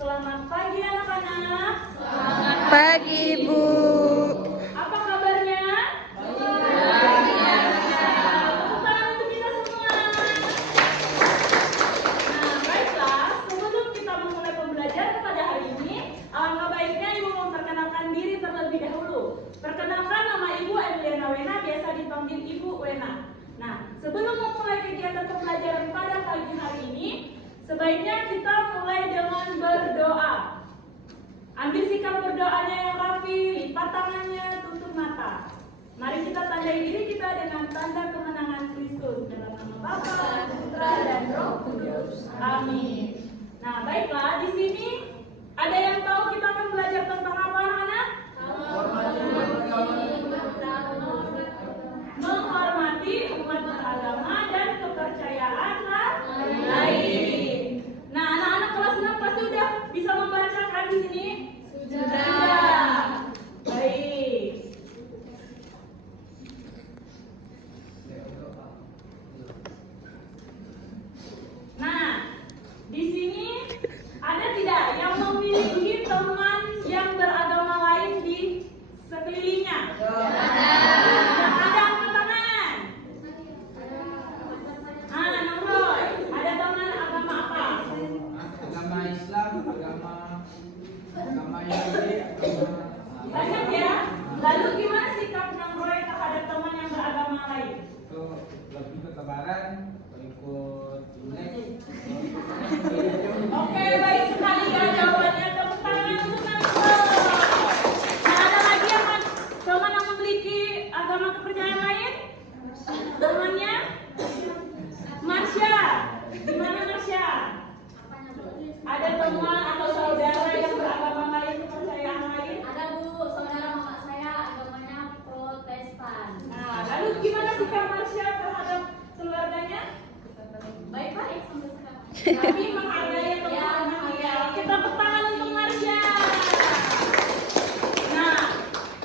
Selamat pagi anak-anak. Selamat pagi, Bu. Apa kabarnya? Luar biasa. Tepuk tangan untuk kita semua. Nah, baiklah, sebelum kita memulai pembelajaran pada hari ini, alangkah baiknya Ibu memperkenalkan diri terlebih dahulu. Perkenalkan, nama Ibu Emiliana Wena, biasa dipanggil Ibu Wena. Nah, sebelum memulai kegiatan pembelajaran pada pagi hari ini, sebaiknya kita mulai dengan berdoa. Ambil sikap berdoanya yang rapi, lipat tangannya, tutup mata. Mari kita tandai diri kita dengan tanda kemenangan Kristus dalam nama Bapa, Putra, dan Roh Kudus. Amin. Nah, baiklah, di sini ada yang tahu kita akan belajar tentang apa, anak-anak? Menghormati umat beragama dan kepercayaan lain. Nah, anak-anak kelas 6 pasti udah bisa membacakan di sini? Sudah. Baik. Nah, di sini ada tidak yang memiliki teman yang beragama lain di sekelilingnya? Yang ada angkat tangan. Nong Roy, ada teman agama apa? Agama Islam, agama Yahudi, Banyak ya. Lalu gimana sikap Nong Roy terhadap teman yang beragama lain? itu lebih ketebaran, ikut Imlek. Oke, baik sekali ya jawabannya. Tepuk tangan untuk Nong Roy. Nah, ada lagi yang teman yang memiliki agama kepercayaan lain? Temannya? Marsha. Gimana Marsha? Ada teman atau saudara yang beragama lain, kepercayaan lain? Ada Bu, saudara mama saya agamanya Protestan. Nah, lalu gimana sikap Marsha terhadap keluarganya? Baik-baik sampai sekarang. Kami menghargai teman-teman ya. Kita tepuk tangan untuk Marsha. Nah,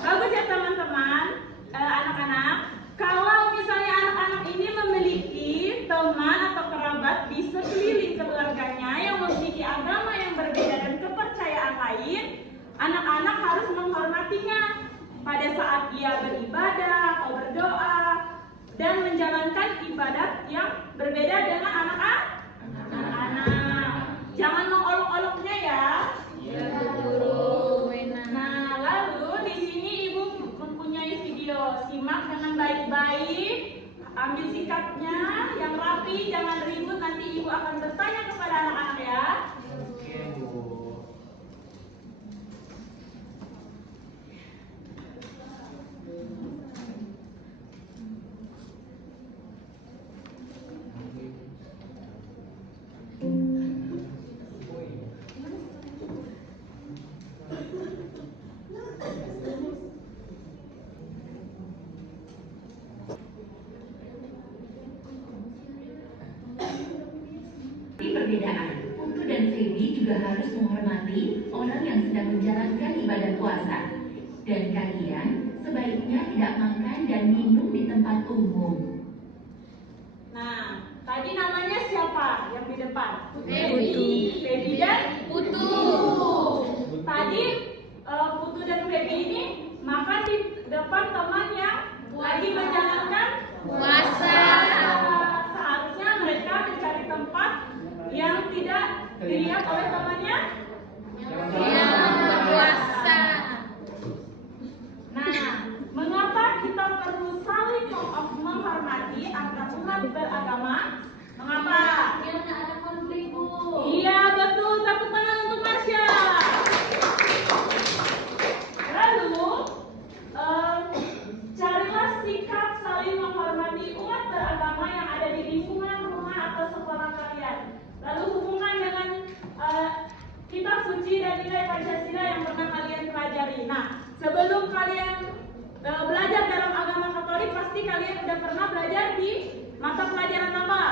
bagus ya teman-teman, anak-anak. Kalau misalnya anak-anak ini memiliki teman atau kerabat di sekeliling keluarganya yang memiliki agama yang berbeda dan kepercayaan lain, anak-anak harus menghormatinya pada saat ia beribadah atau berdoa dan menjalankan ibadat yang berbeda dengan anak-anak. Jangan mengolok-oloknya ya. Nah, lalu di sini Ibu mempunyai video. Simak dengan baik-baik. Ambil sikapnya yang rapi, jangan ribut. Nanti Ibu akan bertanya kepada anak-anak ya. Oke, Bu. Perbedaan, Putu dan Feby juga harus menghormati orang yang sedang menjalankan ibadah puasa. Dan kalian sebaiknya tidak makan dan minum di tempat umum. Nah, tadi namanya siapa yang di depan? Feby. Feby dan Putu. Tadi Putu dan Feby ini makan di depan teman yang lagi menjalankan Puasa. Seharusnya mereka mencari tempat yang tidak dilihat oleh temannya. Yang berpuasa. Nah, mengapa kita perlu saling menghormati antar umat beragama? Mengapa? Biar tidak ada konflik Bu. Iya betul, tepuk tangan untuk Marsha. Lalu, carilah sikap saling menghormati umat beragama yang ada di lingkungan rumah atau sekolah kalian. Lalu hubungkan dengan kitab suci dan nilai Pancasila yang pernah kalian pelajari. Nah, sebelum kalian belajar dalam agama Katolik, pasti kalian udah pernah belajar di mata pelajaran apa?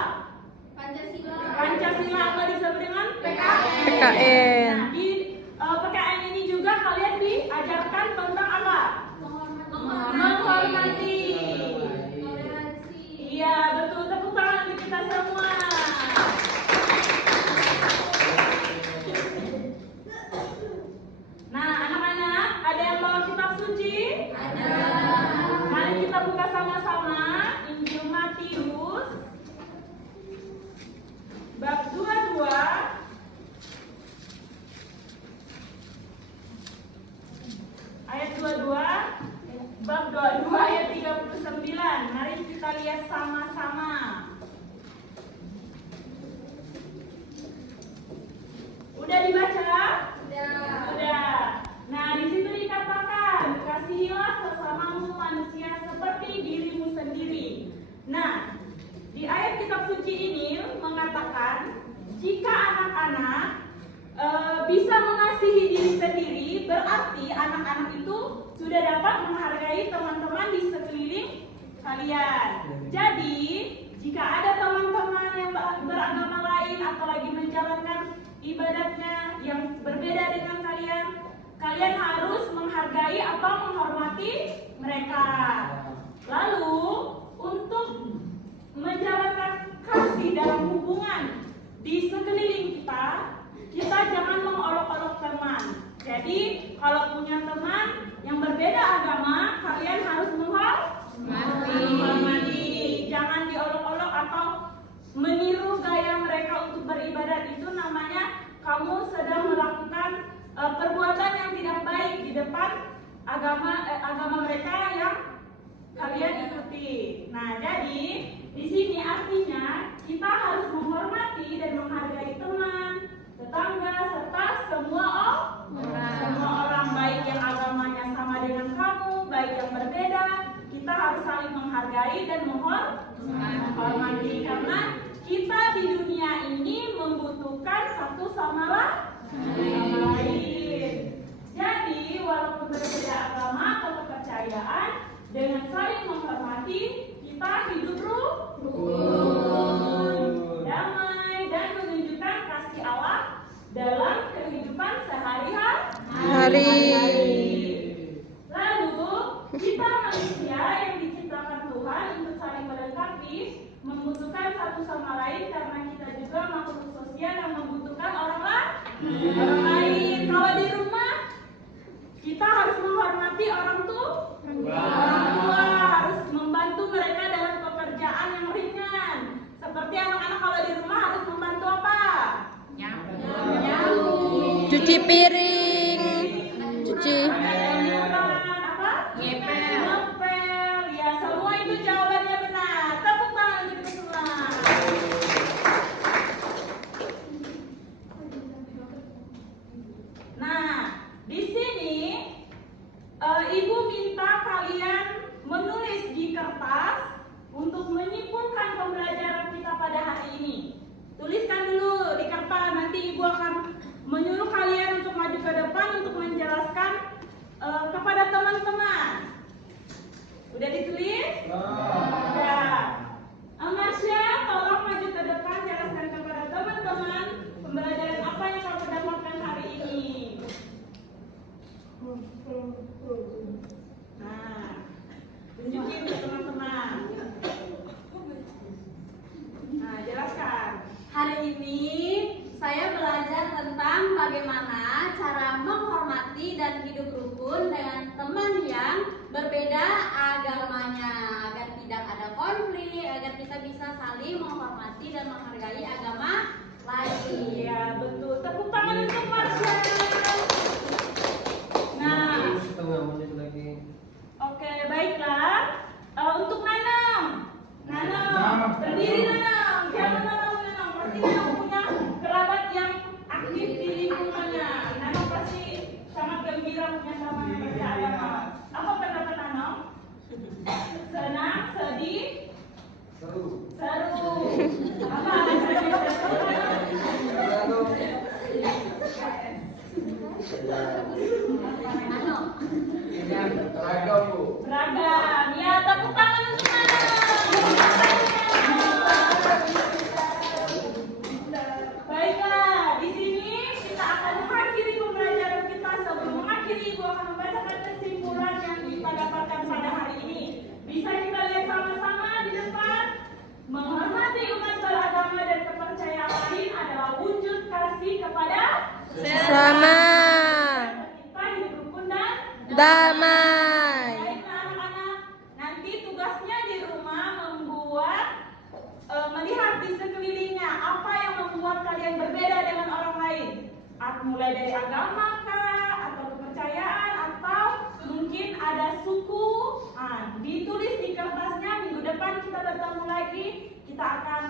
Pancasila. Pancasila atau disebut dengan PKN. PKN. Nah, di PKN ini juga kalian diajarkan tentang apa? Menghormati. Toleransi. Iya, betul. Tepuk tangan untuk kita semua. Mari kita buka sama-sama Injil Matius bab 22 ayat 22, bab 22 ayat 39. Mari kita lihat sama-sama. Udah dibaca? Udah. Nah, di situ dikatakan, kasihilah sesamamu manusia seperti dirimu sendiri. Nah, di ayat kitab suci ini mengatakan, jika anak-anak bisa mengasihi diri sendiri, berarti anak-anak itu sudah dapat menghargai teman-teman di sekeliling kalian. Jadi, jika ada teman-teman yang beragama lain atau lagi menjalankan ibadatnya yang berbeda dengan kalian, kalian harus menghargai atau menghormati mereka. Lalu, untuk menjalankan kasih dalam hubungan di sekeliling kita jangan mengolok-olok teman. Jadi, kalau punya teman yang berbeda agama, kalian harus menghormati. Jangan diolok-olok atau meniru gaya mereka untuk beribadat. Itu namanya kamu sedang melakukan perbuatan yang tidak baik di depan agama mereka yang kalian ikuti. Nah, jadi di sini artinya kita harus menghormati dan menghargai teman, tetangga, serta semua orang, baik yang agamanya sama dengan kamu, baik yang berbeda. Kita harus saling menghargai dan menghormati, karena kita di dunia ini membutuhkan satu sama lain. Jadi walaupun berbeda agama atau kepercayaan, dengan saling menghormati kita hidup rukun, damai, dan menunjukkan kasih Allah dalam kehidupan sehari-hari. Lalu kita manusia yang diciptakan Tuhan untuk saling melengkapi, membutuhkan satu sama lain, karena kita juga makhluk sosial yang membutuhkan orang lain. Kalau di rumah kita harus menghormati orang tua, harus membantu mereka dalam pekerjaan yang ringan. Seperti anak-anak kalau di rumah harus membantu apa? Cuci piring, cuci ngepel. Ya, semua itu jawabannya benar. Tepuk tangan untuk semua. Nah, di sini Ibu minta kalian menulis di kertas untuk menyimpulkan pembelajaran kita pada hari ini. Tuliskan dulu di kertas, nanti Ibu akan menyuruh kalian untuk maju ke depan untuk menjelaskan kepada teman-teman. Udah ditulis? Udah. Marsha, tolong maju ke depan, jelaskan kepada teman-teman pembelajaran apa yang kamu dapatkan hari ini. Nah, tunjukin ke teman-teman. Nah, jelaskan. Hari ini saya belajar tentang bagaimana cara menghormati dan hidup rukun dengan teman yang berbeda agamanya, agar tidak ada konflik, agar kita bisa saling menghormati dan menghargai agama lain. Iya, betul. Tepuk tangan untuk Marsha. Nah, setengah menit lagi. oke, baiklah. Untuk Nanang, berdiri Nanang. Jangan Nanang. Pasti Nanang punya kerabat yang aktif di lingkungannya. Nanang pasti sangat gembira punya teman yang berbeda agama. Apa pendapat Nanang? Senang, sedih, Seru. Apa alasannya seru? Beragam, Bu. Beragam. Ya, tepuk tangan untuk Nanang. Baiklah, di sini kita akan mengakhiri pembelajaran kita. Sebelum mengakhiri, Ibu akan membacakan kesimpulan yang kita dapatkan pada hari ini. Bisa kita lihat sama-sama di depan. Menghormati umat beragama dan kepercayaan lain adalah wujud kasih kepada sama kita hidup rukun dan damai. baiklah. tugasnya di rumah membuat melihat di sekelilingnya apa yang membuat kalian berbeda dengan orang lain. Mulai dari agama kah, atau kepercayaan, atau mungkin ada suku. Ditulis di kertasnya, minggu depan kita bertemu lagi, kita akan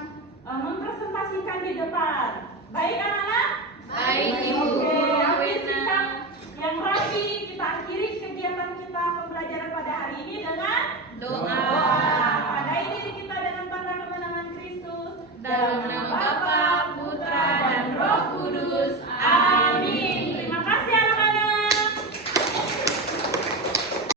mempresentasikan di depan. Baik anak-anak? Baik, Ibu. Oke, ambil sikap yang rapi, kita akhiri